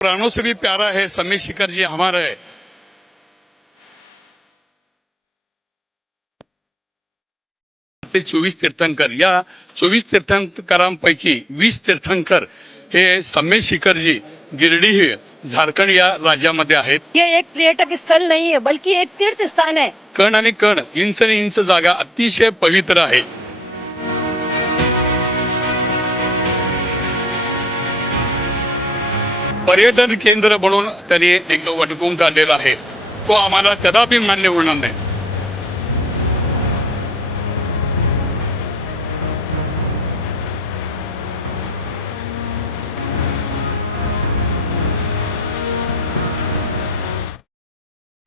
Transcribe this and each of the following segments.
प्राणों से भी प्यारा है समय शिखर जी हमारा है। ते 24 तीर्थंकर, या 24 तीर्थंकरांपैकी 20 तीर्थंकर हे समय शिखर जी गिरडी हे झारखंड या राज्यामध्ये आहेत। ये एक पर्यटक स्थल नहीं है बल्कि एक तीर्थ स्थान है। कण आणि कण, इंच आणि इंच जागा अतिशय पवित्र आहे। पर्यटन केंद्र म्हणून त्यांनी एक वटवून काढलेला आहे, तो आम्हाला कदापि मान्य होणार नाही।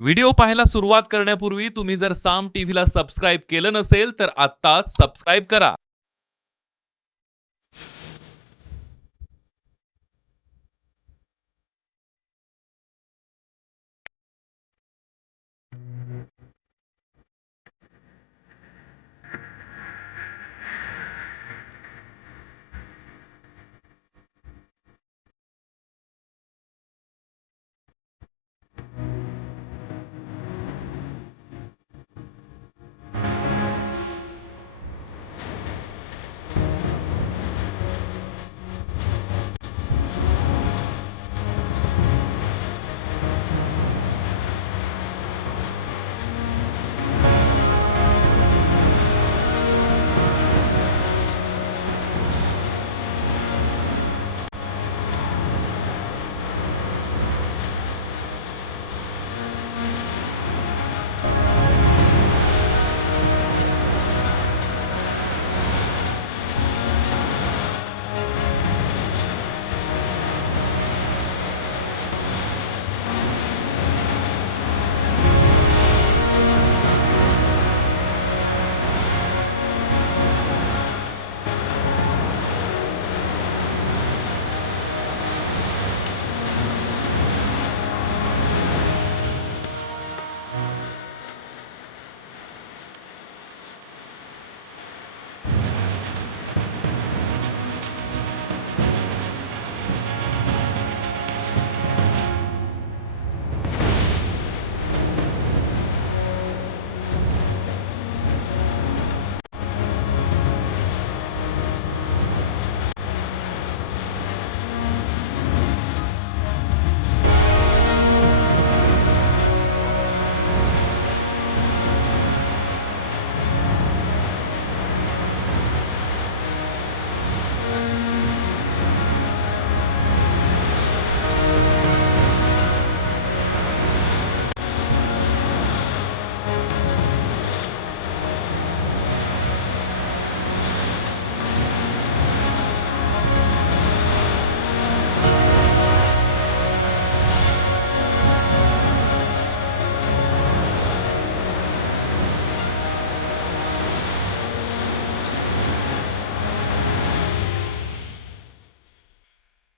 व्हिडिओ पाहायला सुरुवात करण्यापूर्वी तुम्ही जर साम टीव्हीला सबस्क्राइब केलं नसेल तर आत्ताच सबस्क्राइब करा।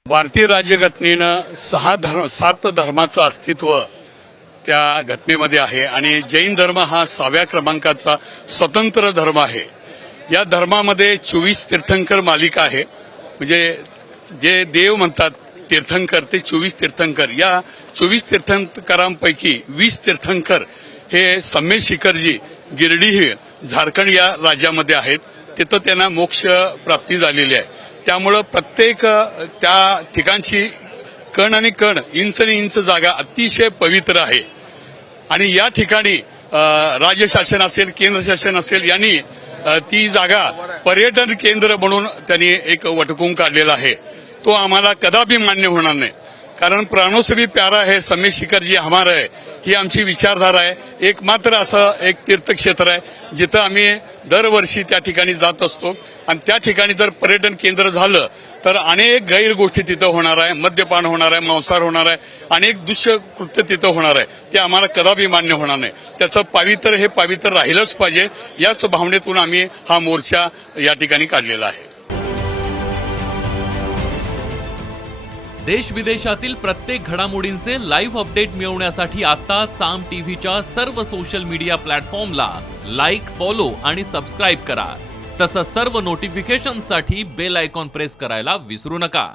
भारतीय राज्यघटनेनं 7 धर्माचं अस्तित्व त्या घटनेमध्ये आहे आणि जैन धर्म हा 6व्या क्रमांकाचा स्वतंत्र धर्म आहे। या धर्मामध्ये 24 तीर्थंकर मालिका आहे, म्हणजे जे देव म्हणतात तीर्थंकर ते 24 तीर्थंकर। या 24 तीर्थंकरांपैकी 20 तीर्थंकर हे समय शिखर जी गिरडी हे झारखंड या राज्यामध्ये आहेत। तिथं त्यांना मोक्ष प्राप्ती झालेली आहे। त्यामुळे प्रत्येक त्या ठिकाणची कण आणि कण, इंच आणि इंच जागा अतिशय पवित्र आहे आणि या ठिकाणी राज्य शासन असेल, केंद्र शासन असेल यांनी ती जागा पर्यटन केंद्र म्हणून त्यांनी एक वटवून काढलेला आहे, तो आम्हाला कदापि मान्य होणार नाही। कारण प्राणों से भी प्यारा है समय शिखर जी हमारा है, ही आमची विचारधारा आहे। एकमात्र असं एक तीर्थक्षेत्र आहे जिथं आम्ही दरवर्षी त्या ठिकाणी जात असतो आणि त्या ठिकाणी जर पर्यटन केंद्र झालं तर अनेक गैर गोष्टी तिथं होणार आहे, मद्यपान होणार आहे, मांसाहार होणार आहे, अनेक दुष्कृत्य तिथं होणार आहे, ते आम्हाला कदापि मान्य होणार नाही। त्याचं पावित्र्य हे पावित्र्य राहिलंच पाहिजे, याच भावनेतून आम्ही हा मोर्चा या ठिकाणी काढलेला आहे। देश विदेशातील प्रत्येक घडामोडींचे लाईव्ह अपडेट मिळवण्यासाठी आता साम टीव्हीच्या सर्व सोशल मीडिया प्लॅटफॉर्मला लाईक, फॉलो आणि सबस्क्राइब करा। तसंच सर्व नोटिफिकेशनसाठी बेल आयकॉन प्रेस करायला विसरू नका।